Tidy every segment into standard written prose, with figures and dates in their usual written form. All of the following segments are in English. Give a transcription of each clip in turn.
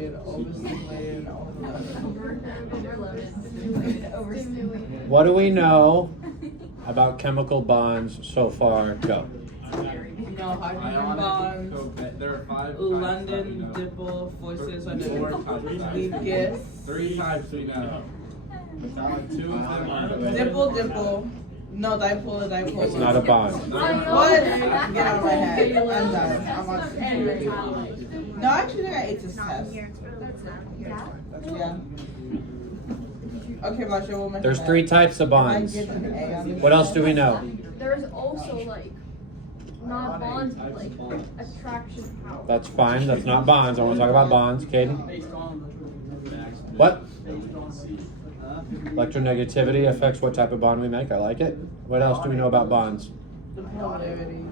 overstimulated, overstimulated, overstimulated. What do we know about chemical bonds so far? Go. No, hydrogen bonds. There are 5 London dipole forces are the 4 types. weakest. 3 types we know. 2 of them are Dipole. No, dipole. It's not a bond. What? Get out of my head. I'm done. I'm on. No, I actually think I ate this test. Yeah. Okay, Marsha, we'll make There's it 3 back. types of bonds. I get an A on this What else test. do we know? There's also like not bonds, but like attraction power. That's fine. That's not bonds. I want to talk about bonds. Caden? What? Electronegativity affects what type of bond we make. I like it. What else do we know about bonds? The polarity.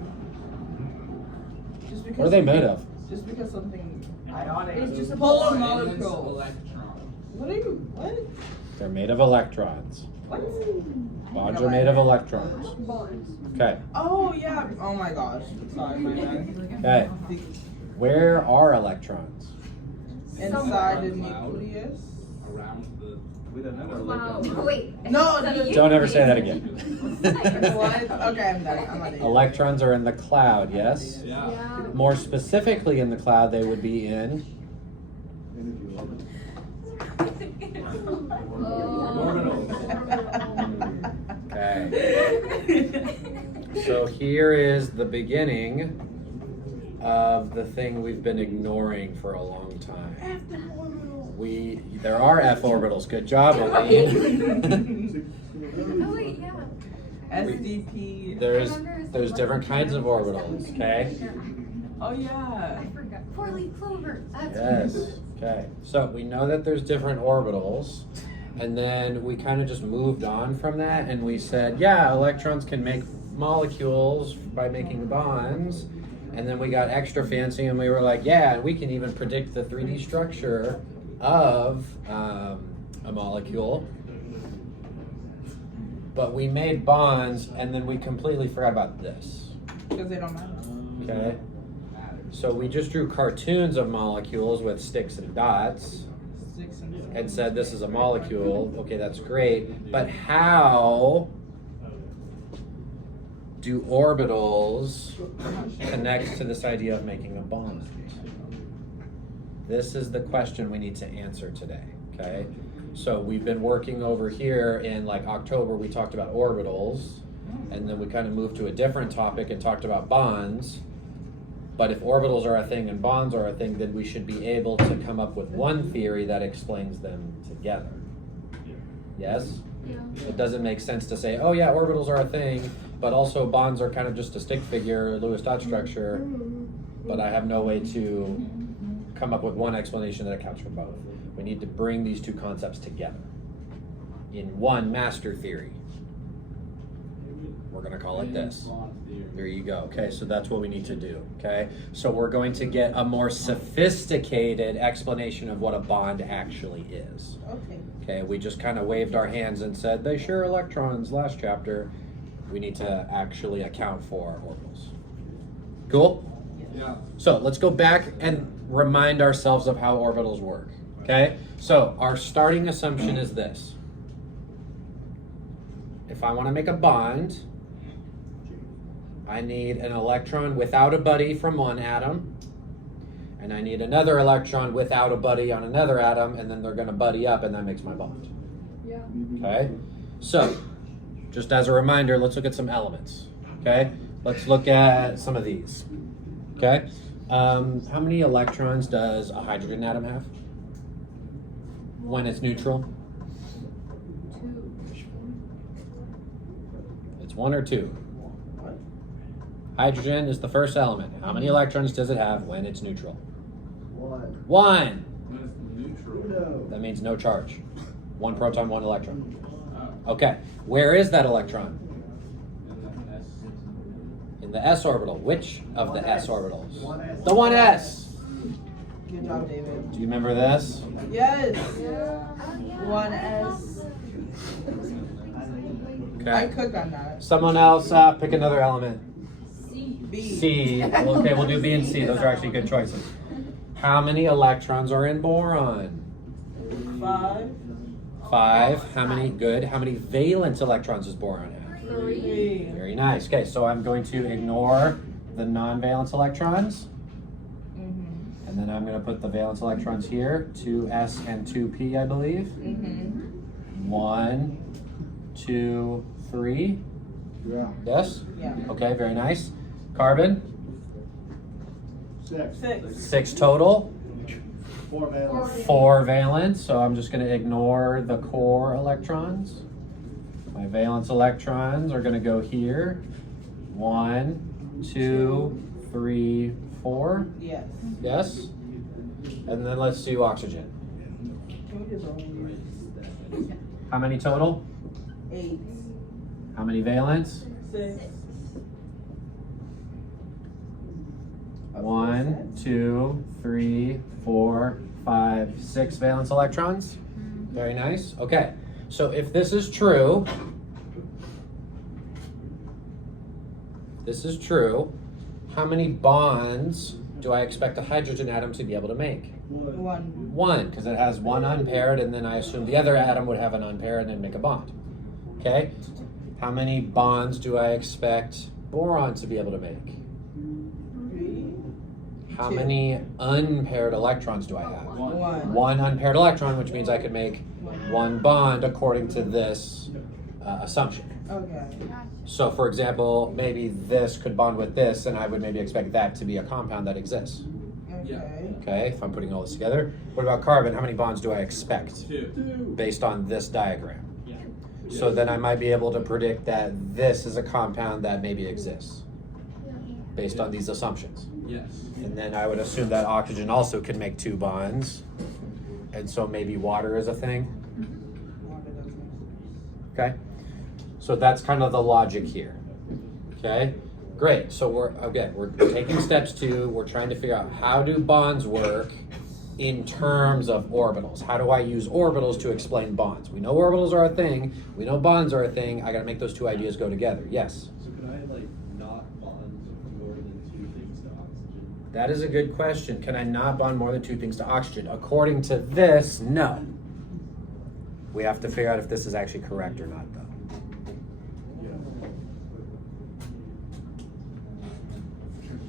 Just because What are they made of? Just because something. It's just a Polar bond. molecule. electron. What are you? What? They're made of electrons. What? Bonds are made of electrons. Bonds. Okay. Oh yeah. Oh my gosh. Sorry, my bad. Okay. Where are electrons? Inside the nucleus. Around the. Wow. Oh, wait. No, Don't ever say that again. What? Okay, I'm done. I'm on it. Electrons are in the cloud, yes? Yeah. Yeah. More specifically in the cloud, they would be in Okay. So here is the beginning of the thing we've been ignoring for a long time. There are F orbitals. Good job, Elaine. Oh wait, yeah. SDP. There's different kinds of orbitals, okay? Oh yeah. I forgot. 4-leaf clover. That's Yes. Okay. So we know that there's different orbitals, and then we kind of just moved on from that, and we said, yeah, electrons can make molecules by making bonds, and then we got extra fancy, and we were like, yeah, we can even predict the 3D structure of a molecule. But we made bonds, and then we completely forgot about this. Because they don't matter. Okay. So we just drew cartoons of molecules with sticks and dots and said this is a molecule. Okay, that's great. But how do orbitals connect to this idea of making a bond? This is the question we need to answer today, okay? So we've been working over here in like October, we talked about orbitals, and then we kind of moved to a different topic and talked about bonds. But if orbitals are a thing and bonds are a thing, then we should be able to come up with one theory that explains them together. Yes? Yeah. It doesn't make sense to say, oh yeah, orbitals are a thing, but also bonds are kind of just a stick figure, Lewis dot structure, but I have no way to come up with one explanation that accounts for both. We need to bring these two concepts together in one master theory. We're going to call it this. There you go. Okay, so that's what we need to do. Okay, so we're going to get a more sophisticated explanation of what a bond actually is. Okay. Okay, we just kind of waved our hands and said they share electrons last chapter. We need to actually account for orbitals. Cool? Yeah. So let's go back and remind ourselves of how orbitals work. Okay, so our starting assumption is this. If I want to make a bond, I need an electron without a buddy from one atom, and I need another electron without a buddy on another atom, and then they're going to buddy up, and that makes my bond. Yeah. Okay, so just as a reminder, let's look at some elements. Okay, let's look at some of these. Okay, how many electrons does a hydrogen atom have when it's neutral? 2. It's 1 or 2. Hydrogen is the first element. How many electrons does it have when it's neutral? 1. 1. When it's neutral. That means no charge. 1 proton, 1 electron. Okay, where is that electron? In the s orbital. Which of the s orbitals? 1s. The 1s. Good job, David. Do you remember this? Yes. Yeah. 1s. I Okay. cooked on that. Someone else pick another element. B. C. Okay, we'll do B and C. Those are actually good choices. How many electrons are in boron? 5. 5. How many? Good. How many valence electrons does boron have? 3. Very nice. Okay, so I'm going to ignore the non-valence electrons. And then I'm going to put the valence electrons here, 2s and 2p, I believe. 1, 2, 3. Yeah. Yes? Yeah. Okay, very nice. Carbon? 6. 6 total. 4 valence. 4 valence, so I'm just going to ignore the core electrons. My valence electrons are going to go here. 1, 2, 3, 4. Yes. Yes? And then let's do oxygen. How many total? 8. How many valence? 6. 1, 2, 3, 4, 5, 6 valence electrons. Very nice. Okay, so if this is true, how many bonds do I expect a hydrogen atom to be able to make? 1. 1, because it has one unpaired, and then I assume the other atom would have an unpaired and then make a bond. Okay? How many bonds do I expect boron to be able to make? 3. How 2. many unpaired electrons do I have? 1. One unpaired electron, which means I could make one bond according to this assumption. Okay. So for example, maybe this could bond with this, and I would maybe expect that to be a compound that exists. Okay. Okay, if I'm putting all this together. What about carbon? How many bonds do I expect 2. based on this diagram? So then I might be able to predict that this is a compound that maybe exists based on these assumptions. Yes. And then I would assume that oxygen also can make 2 bonds. And so maybe water is a thing. Okay? So that's kind of the logic here. Okay? Great. So we're taking steps 2. We're trying to figure out how do bonds work in terms of orbitals. How do I use orbitals to explain bonds? We know orbitals are a thing. We know bonds are a thing. I got to make those 2 ideas go together. Yes? So could I not bond more than 2 things to oxygen? That is a good question. Can I not bond more than 2 things to oxygen? According to this, no. We have to figure out if this is actually correct or not, though.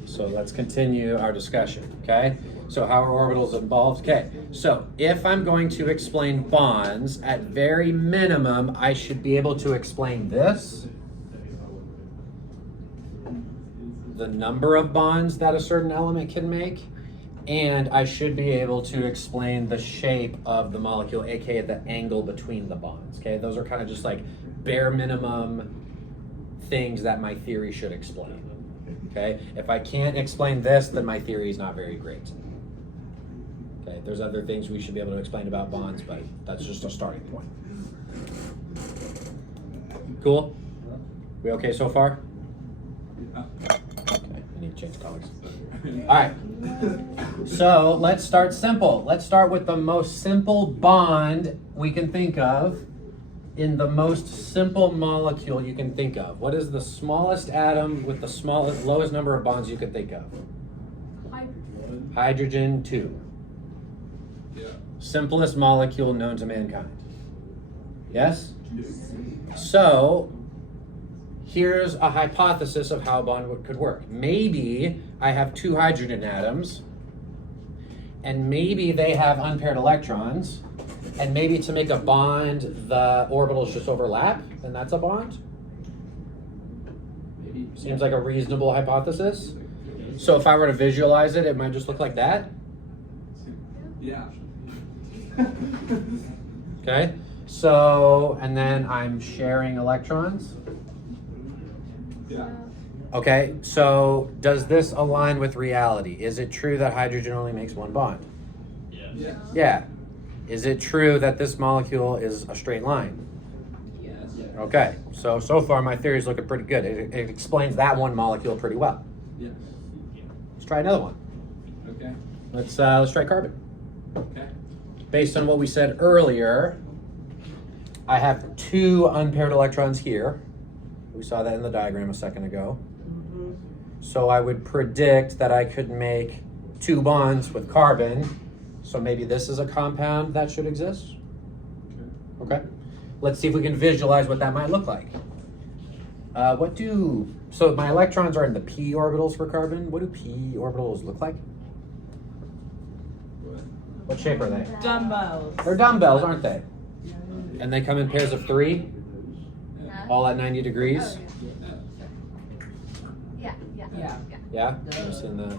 So let's continue our discussion, okay? So how are orbitals involved? Okay, so if I'm going to explain bonds, at very minimum, I should be able to explain this. The number of bonds that a certain element can make, and I should be able to explain the shape of the molecule, aka the angle between the bonds, okay? Those are kind of just like bare minimum things that my theory should explain, okay? If I can't explain this, then my theory is not very great. Okay, there's other things we should be able to explain about bonds, but that's just a starting point. Cool? We okay so far? Okay, I need to change colors. All right, so let's start simple. Let's start with the most simple bond we can think of in the most simple molecule you can think of. What is the smallest atom with the smallest, lowest number of bonds you can think of? Hydrogen. Hydrogen 2. Yeah. Simplest molecule known to mankind. Yes? So, here's a hypothesis of how a bond could work. Maybe I have 2 hydrogen atoms, and maybe they have unpaired electrons, and maybe to make a bond, the orbitals just overlap, and that's a bond? Maybe. Seems like a reasonable hypothesis. So if I were to visualize it, it might just look like that. Yeah. Okay, so, and then I'm sharing electrons. Yeah. Okay, so does this align with reality? Is it true that hydrogen only makes 1 bond? Yes. Yeah. Is it true that this molecule is a straight line? Yes. Okay, so far my theory is looking pretty good. It explains that one molecule pretty well. Yes. Let's try another one. Okay. Let's try carbon. Okay. Based on what we said earlier, I have 2 unpaired electrons here. We saw that in the diagram a second ago. So I would predict that I could make 2 bonds with carbon. So maybe this is a compound that should exist. Okay. Let's see if we can visualize what that might look like. So my electrons are in the p orbitals for carbon. What do p orbitals look like? What shape are they? Dumbbells. They're dumbbells, aren't they? And they come in pairs of 3, all at 90 degrees. Yeah. Yeah? Just in the...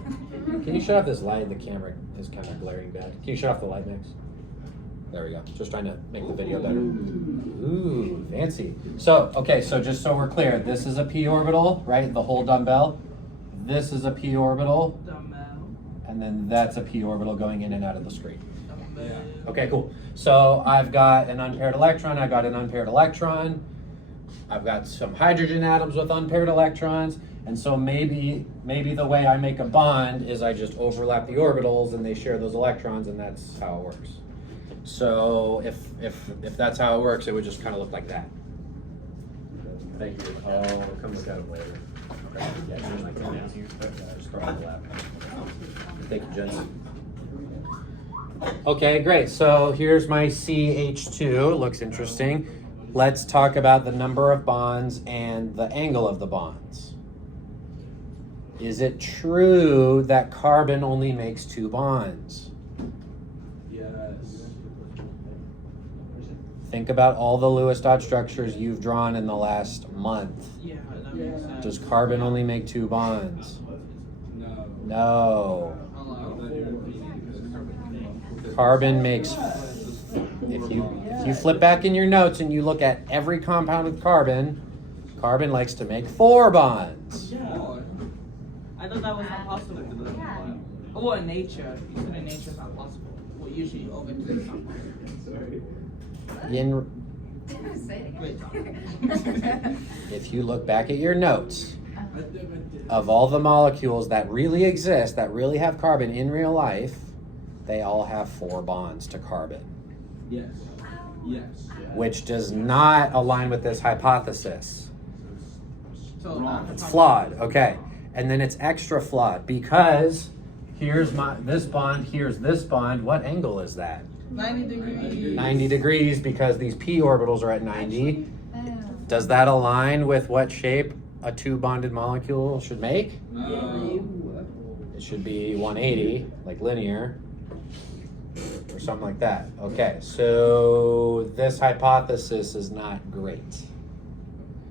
Can you shut off this light? The camera is kind of glaring bad. Can you shut off the light mix? There we go. Just trying to make the video better. Ooh, fancy. So, okay, so just so we're clear, this is a p orbital, right? The whole dumbbell. This is a p orbital. And then that's a p orbital going in and out of the screen. Okay, cool. So I've got an unpaired electron, I've got an unpaired electron, I've got some hydrogen atoms with unpaired electrons, and so maybe the way I make a bond is I just overlap the orbitals and they share those electrons, and that's how it works. So if that's how it works, it would just kind of look like that. Thank you. I'll come look at it later. Okay. Yeah, here's my thing down here. Yeah, just throw it on the lap. Thank you, gents. Okay, great. So here's my CH2. Looks interesting. Let's talk about the number of bonds and the angle of the bonds. Is it true that carbon only makes 2 bonds? Yes. Think about all the Lewis dot structures you've drawn in the last month. Yeah, that makes sense. Does carbon only make 2 bonds? No. No. Carbon makes, if you flip back in your notes and you look at every compound with carbon, carbon likes to make 4 bonds. I thought that was not possible to do. Well, in nature, you said in nature it's not possible. Well, usually over to something. If you look back at your notes, of all the molecules that really exist, that really have carbon in real life, they all have 4 bonds to carbon. Yes. Yes. Which does not align with this hypothesis. So It's flawed, okay. And then it's extra flawed because here's this bond, here's this bond. What angle is that? 90 degrees. 90 degrees because these p orbitals are at 90. Does that align with what shape a 2 bonded molecule should make? It should be 180, like linear, or something like that. Okay, so this hypothesis is not great.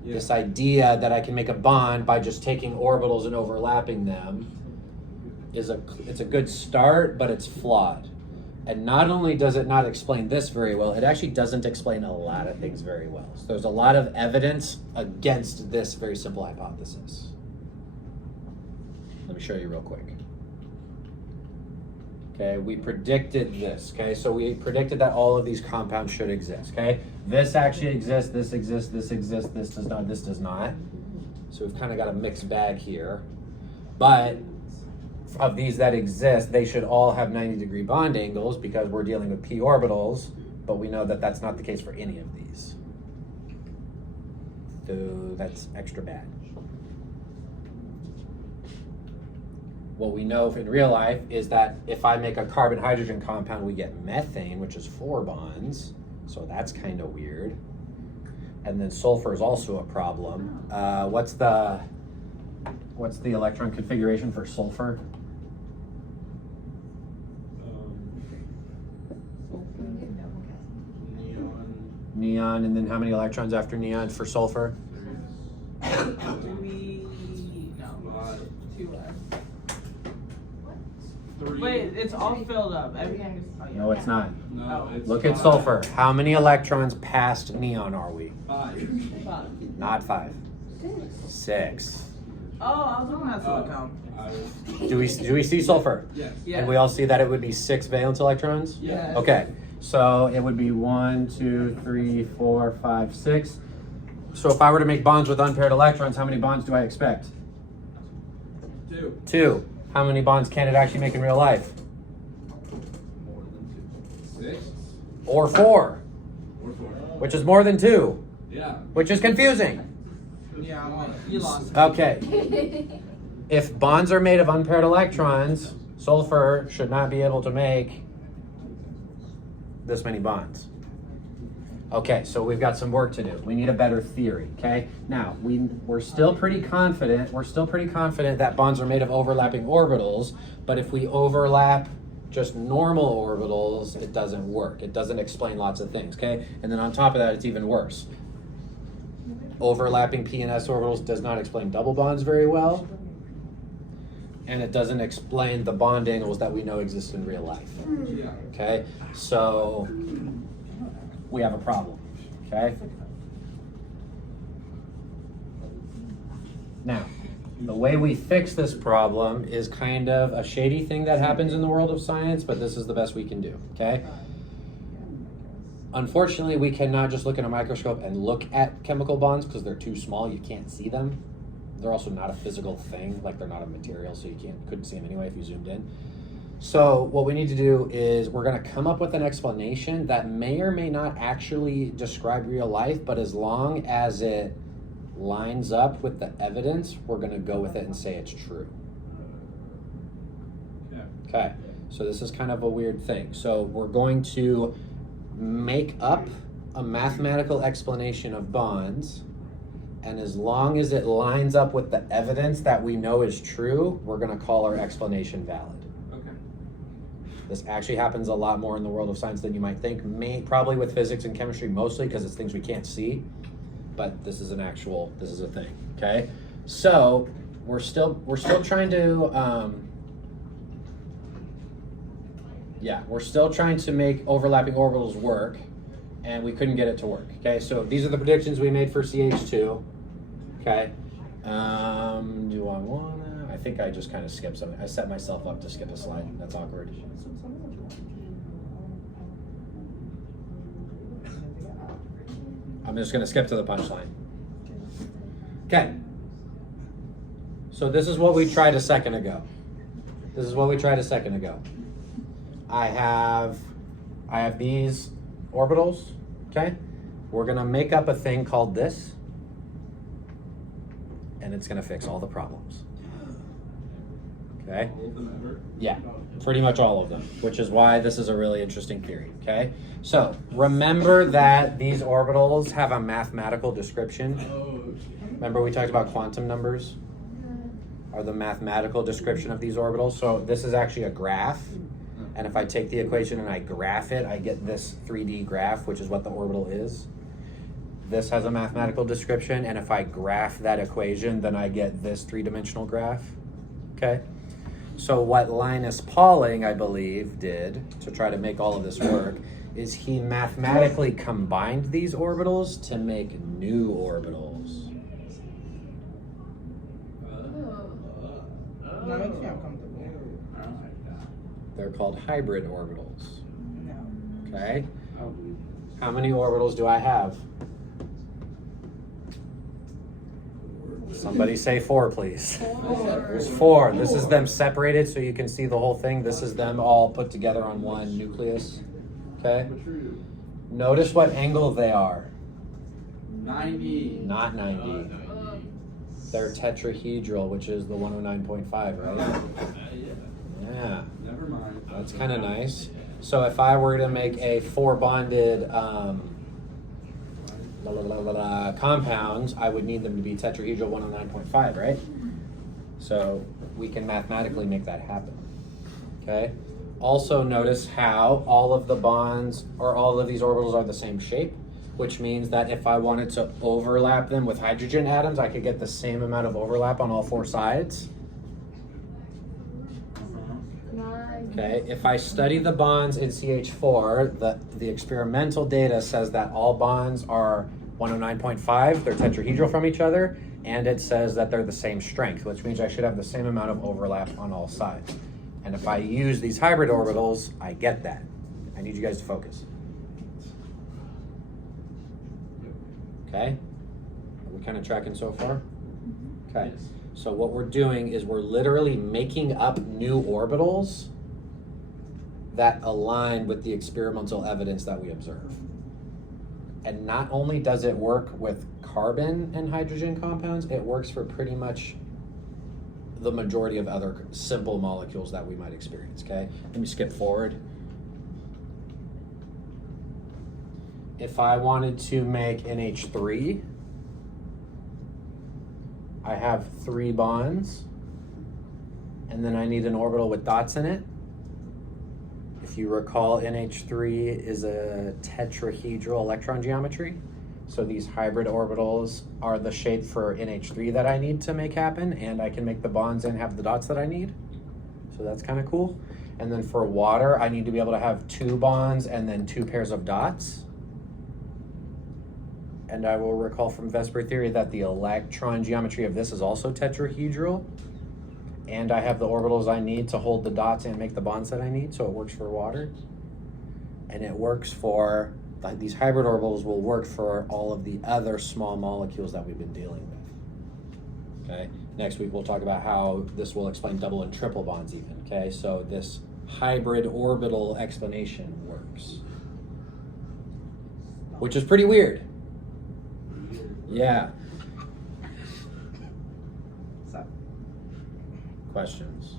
Yeah. This idea that I can make a bond by just taking orbitals and overlapping them it's a good start, but it's flawed. And not only does it not explain this very well, it actually doesn't explain a lot of things very well. So there's a lot of evidence against this very simple hypothesis. Let me show you real quick. Okay, we predicted this, okay? So we predicted that all of these compounds should exist, okay? This actually exists, this exists, this exists, this does not, this does not. So we've kind of got a mixed bag here. But of these that exist, they should all have 90-degree bond angles because we're dealing with p orbitals, but we know that that's not the case for any of these. So that's extra bad. What we know in real life is that if I make a carbon-hydrogen compound, we get methane, which is 4 bonds. So that's kind of weird. And then sulfur is also a problem. What's the electron configuration for sulfur? Neon, and then how many electrons after neon for sulfur? Wait, it's all filled up. Everything is. Oh, yeah. No, it's not. No, it's Look at 5. sulfur. How many electrons past neon are we? 5. Not 5. 6. Oh, I was looking at silicon. Do we see sulfur? Yes. Yeah. And we all see that it would be 6 valence electrons? Yes. Okay, so it would be 1, 2, 3, 4, 5, 6. So if I were to make bonds with unpaired electrons, how many bonds do I expect? 2. 2. How many bonds can it actually make in real life? More than 2. 6. Or 4, Or 4. which is more than 2, Yeah. which is confusing. Yeah, you lost. Okay. If bonds are made of unpaired electrons, Sulfur should not be able to make this many bonds. Okay, so we've got some work to do. We need a better theory, okay? Now, we're still pretty confident that bonds are made of overlapping orbitals, but if we overlap just normal orbitals, it doesn't work. It doesn't explain lots of things, okay? And then on top of that, it's even worse. Overlapping p and s orbitals does not explain double bonds very well, and it doesn't explain the bond angles that we know exist in real life, okay? So we have a problem, okay? Now, the way we fix this problem is kind of a shady thing that happens in the world of science, but this is the best we can do, okay? Unfortunately, we cannot just look in a microscope and look at chemical bonds because they're too small, you can't see them. They're also not a physical thing, like they're not a material, so you couldn't see them anyway if you zoomed in. So what we need to do is we're gonna come up with an explanation that may or may not actually describe real life, but as long as it lines up with the evidence, we're gonna go with it and say it's true. Okay, so this is kind of a weird thing. So we're going to make up a mathematical explanation of bonds, and as long as it lines up with the evidence that we know is true, we're gonna call our explanation valid. This actually happens a lot more in the world of science than you might think. Probably with physics and chemistry mostly because it's things we can't see, but this is a thing, okay? So we're still trying to, we're still trying to make overlapping orbitals work, and we couldn't get it to work, okay? So these are the predictions we made for CH2, okay? Do I wanna, I think I just kind of skipped something. I set myself up to skip a slide, that's awkward. I'm just gonna skip to the punchline. Okay. So this is what we tried a second ago. I have these orbitals, okay? We're gonna make up a thing called this, and it's gonna fix all the problems. Okay? Yeah, pretty much all of them, which is why this is a really interesting theory, okay? So remember that these orbitals have a mathematical description. Remember we talked about quantum numbers are the mathematical description of these orbitals. So this is actually a graph, and if I take the equation and I graph it, I get this 3D graph, which is what the orbital is. This has a mathematical description, and if I graph that equation, then I get this three-dimensional graph, okay? So what Linus Pauling, I believe, did to try to make all of this work is he mathematically combined these orbitals to make new orbitals. That makes me uncomfortable. They're called hybrid orbitals, No. okay? How many orbitals do I have? Somebody say 4, please. There's 4. This is them separated so you can see the whole thing. This is them all put together on one nucleus. Okay? Notice what angle they are. 90. Not 90. They're tetrahedral, which is the 109.5, right? Yeah. Never mind. That's kind of nice. So if I were to make a 4 bonded compounds, I would need them to be tetrahedral 109.5, right? So we can mathematically make that happen, okay? Also notice how all of the bonds, or all of these orbitals are the same shape, which means that if I wanted to overlap them with hydrogen atoms, I could get the same amount of overlap on all 4 sides. Okay, if I study the bonds in CH4, the experimental data says that all bonds are 109.5, they're tetrahedral from each other, and it says that they're the same strength, which means I should have the same amount of overlap on all sides. And if I use these hybrid orbitals, I get that. I need you guys to focus. Okay? Are we kind of tracking so far? Okay. So what we're doing is we're literally making up new orbitals that align with the experimental evidence that we observe. And not only does it work with carbon and hydrogen compounds, it works for pretty much the majority of other simple molecules that we might experience, okay? Let me skip forward. If I wanted to make NH3, I have 3 bonds, and then I need an orbital with dots in it. If you recall, NH3 is a tetrahedral electron geometry. So these hybrid orbitals are the shape for NH3 that I need to make happen, and I can make the bonds and have the dots that I need. So that's kind of cool. And then for water, I need to be able to have 2 bonds and then 2 pairs of dots. And I will recall from Vesper theory that the electron geometry of this is also tetrahedral. And I have the orbitals I need to hold the dots and make the bonds that I need, so it works for water. And it works for, these hybrid orbitals will work for all of the other small molecules that we've been dealing with. Okay, next week we'll talk about how this will explain double and triple bonds even, okay? So this hybrid orbital explanation works. Which is pretty weird. Yeah. Questions?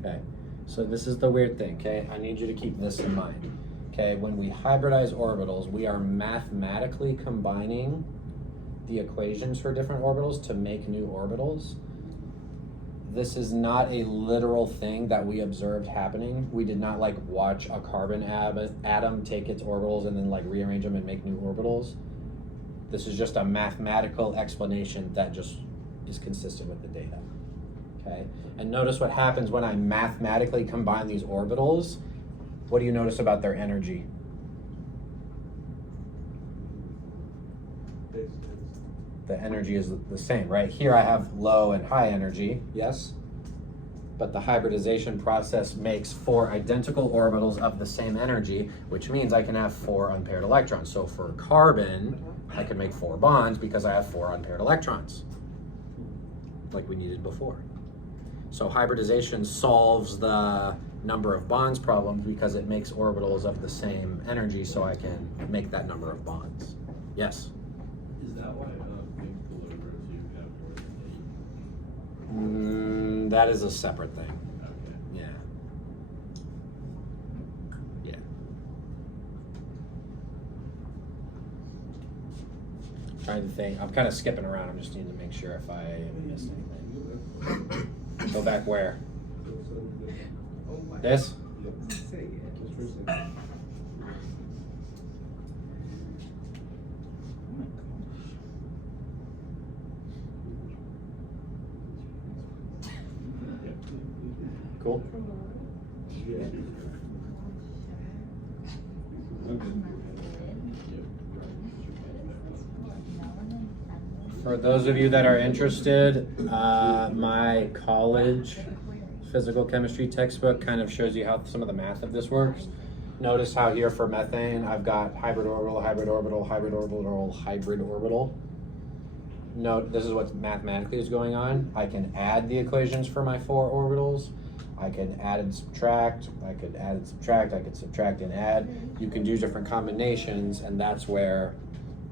Okay, so this is the weird thing, okay? I need you to keep this in mind. Okay, when we hybridize orbitals, we are mathematically combining the equations for different orbitals to make new orbitals. This is not a literal thing that we observed happening. We did not like watch a carbon atom take its orbitals and then like rearrange them and make new orbitals. This is just a mathematical explanation that just is consistent with the data, okay? And notice what happens when I mathematically combine these orbitals. What do you notice about their energy? The energy is the same, right? Here I have low and high energy, yes? But the hybridization process makes 4 identical orbitals of the same energy, which means I can have 4 unpaired electrons. So for carbon, I can make 4 bonds because I have 4 unpaired electrons, like we needed before. So hybridization solves the number of bonds problem because it makes orbitals of the same energy, so I can make that number of bonds. Yes? Is that why big polarity have more than 8? That is a separate thing. Okay. Yeah. Yeah. Trying to think. I'm kind of skipping around. I'm just needing to make sure if I missed anything. Go back where? This? Cool. For those of you that are interested, my college physical chemistry textbook kind of shows you how some of the math of this works. Notice how here for methane, I've got hybrid orbital, hybrid orbital, hybrid orbital, hybrid orbital. Note, this is what mathematically is going on. I can add the equations for my 4 orbitals. I can add and subtract, I could add and subtract, I could subtract and add. You can do different combinations, and that's where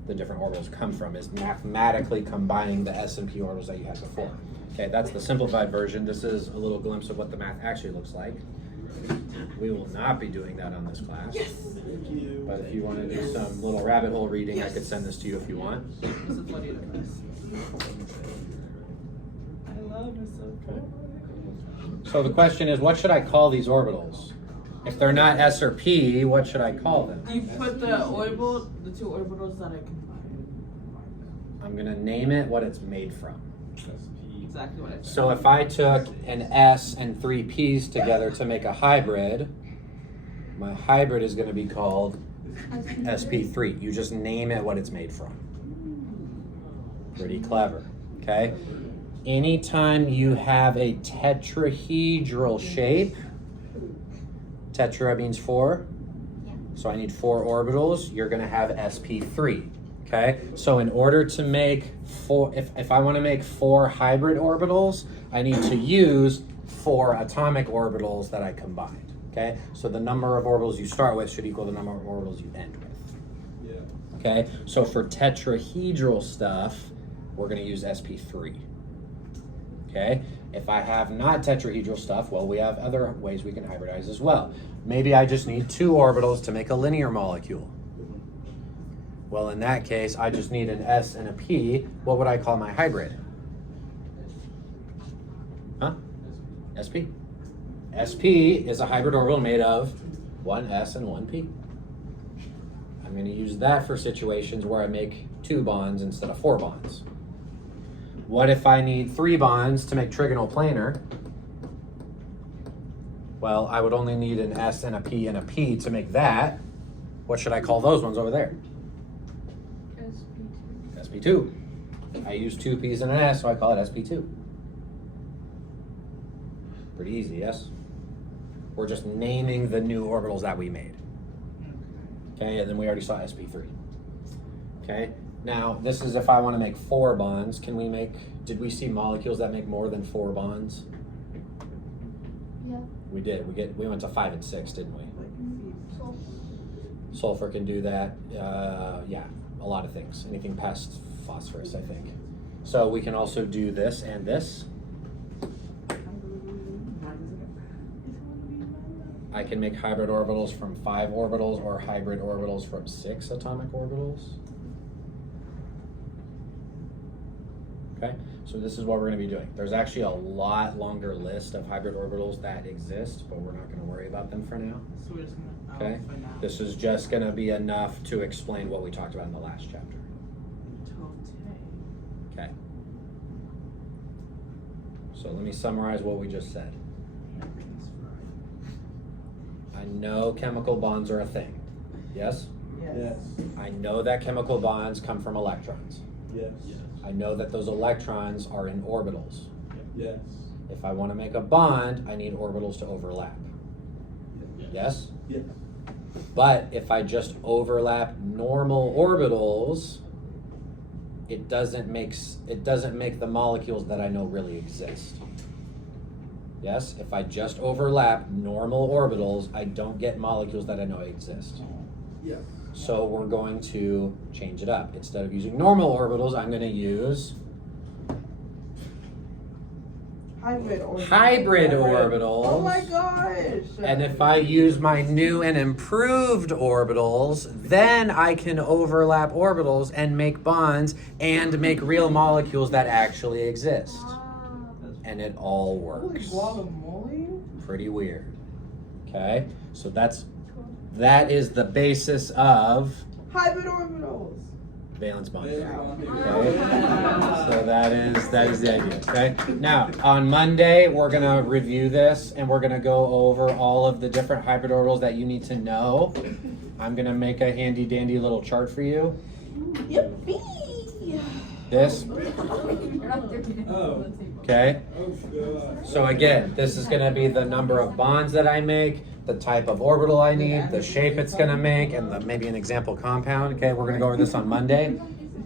the different orbitals come from, is mathematically combining the S and P orbitals that you had before. Okay, that's the simplified version. This is a little glimpse of what the math actually looks like. We will not be doing that on this class. Yes. But if you want to do some little rabbit hole reading, I could send this to you if you want. This is funny to us. I love it so cool. So the question is, what should I call these orbitals? If they're not S or P, what should I call them? You put the 2 orbitals that I combined. I'm going to name it what it's made from. Exactly what I said. So if I took an S and 3 P's together to make a hybrid, my hybrid is going to be called sp3. You just name it what it's made from. Pretty clever, okay? Anytime you have a tetrahedral shape, tetra means 4, so I need 4 orbitals, you're going to have sp3. Okay, so in order to make 4, if I want to make 4 hybrid orbitals, I need to use 4 atomic orbitals that I combined. Okay, so the number of orbitals you start with should equal the number of orbitals you end with. Yeah. Okay, so for tetrahedral stuff, we're going to use sp3. okay? If I have not tetrahedral stuff, well, we have other ways we can hybridize as well. Maybe I just need 2 orbitals to make a linear molecule. Well, in that case, I just need an S and a P. What would I call my hybrid? Huh? SP? SP is a hybrid orbital made of 1 S and 1 P. I'm going to use that for situations where I make 2 bonds instead of 4 bonds. What if I need 3 bonds to make trigonal planar? Well, I would only need an S and a P to make that. What should I call those ones over there? SP2. I use 2 P's and an S, so I call it SP2. Pretty easy, yes? We're just naming the new orbitals that we made. Okay, and then we already saw SP3. Okay, now this is if I want to make 4 bonds. Can we make, did we see molecules that make more than 4 bonds? Yeah. We did. We went to 5 and 6, didn't we? Sulfur. Sulfur can do that. Yeah, a lot of things. Anything past phosphorus, I think. So we can also do this and this. I can make hybrid orbitals from 5 orbitals or hybrid orbitals from 6 atomic orbitals. Okay, so this is what we're going to be doing. There's actually a lot longer list of hybrid orbitals that exist, but we're not going to worry about them for now. So we're just gonna, Okay, this is just going to be enough to explain what we talked about in the last chapter. until today. Okay. So let me summarize what we just said. I know chemical bonds are a thing. Yes? Yes. I know that chemical bonds come from electrons. Yes. I know that those electrons are in orbitals. Yes. If I want to make a bond, I need orbitals to overlap. Yes? Yes. But if I just overlap normal orbitals, it doesn't make the molecules that I know really exist. Yes? If I just overlap normal orbitals, I don't get molecules that I know exist. Yes. So we're going to change it up. Instead of using normal orbitals, I'm going to use Hybrid orbitals. hybrid orbitals. Oh my gosh. And if I use my new and improved orbitals, then I can overlap orbitals and make bonds and make real molecules that actually exist. And it all Holy works. guacamole. Pretty weird. Okay? So that is the basis of Hybrid orbitals. valence bond Valence theory. bond theory. Okay? So that is the idea. Okay? Now, on Monday, we're gonna review this and we're gonna go over all of the different hybrid orbitals that you need to know. I'm gonna make a handy dandy little chart for you. Yippee. This, Oh. okay? Oh, God. So again, this is gonna be the number of bonds that I make, the type of orbital I need, the shape it's gonna make, and maybe an example compound. Okay, we're gonna go over this on Monday,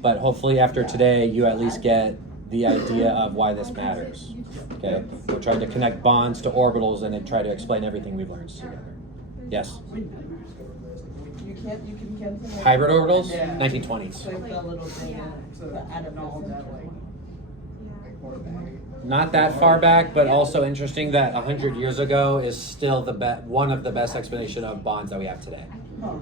but hopefully after today, you at least get the idea of why this matters. Okay, we're trying to connect bonds to orbitals and then try to explain everything we've learned together. Yes? You can't say Hybrid orbitals? Yeah. 1920s. Like the little thing, so the adenol that like. Not that far back, but also interesting that 100 years ago is still one of the best explanation of bonds that we have today. Huh.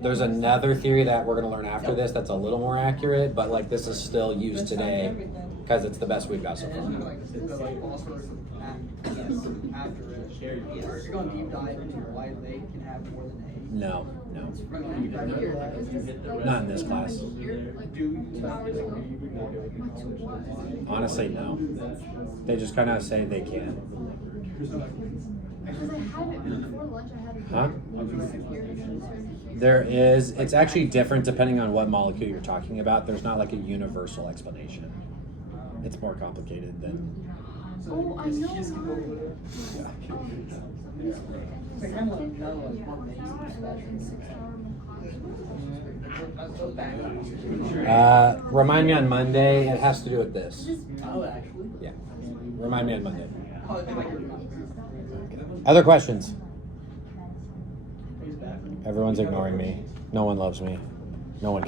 There's another theory that we're going to learn after this that's a little more accurate, but like this is still used today because it's the best we've got so far. After it, if you're going to deep dive into why they can have more than A. No. Not in this class. Honestly, no. They just kind of say they can. Because I had it before lunch, I had it. Huh? There is, it's actually different depending on what molecule you're talking about. There's not like a universal explanation. It's more complicated than. Oh, I know. Like, I'm like, no, like, more That's so bad. Remind me on Monday. It has to do with this. Oh, actually. Yeah. Remind me on Monday. Oh, it's like, Other questions? he's back. Everyone's ignoring me. No one loves me. No one cares.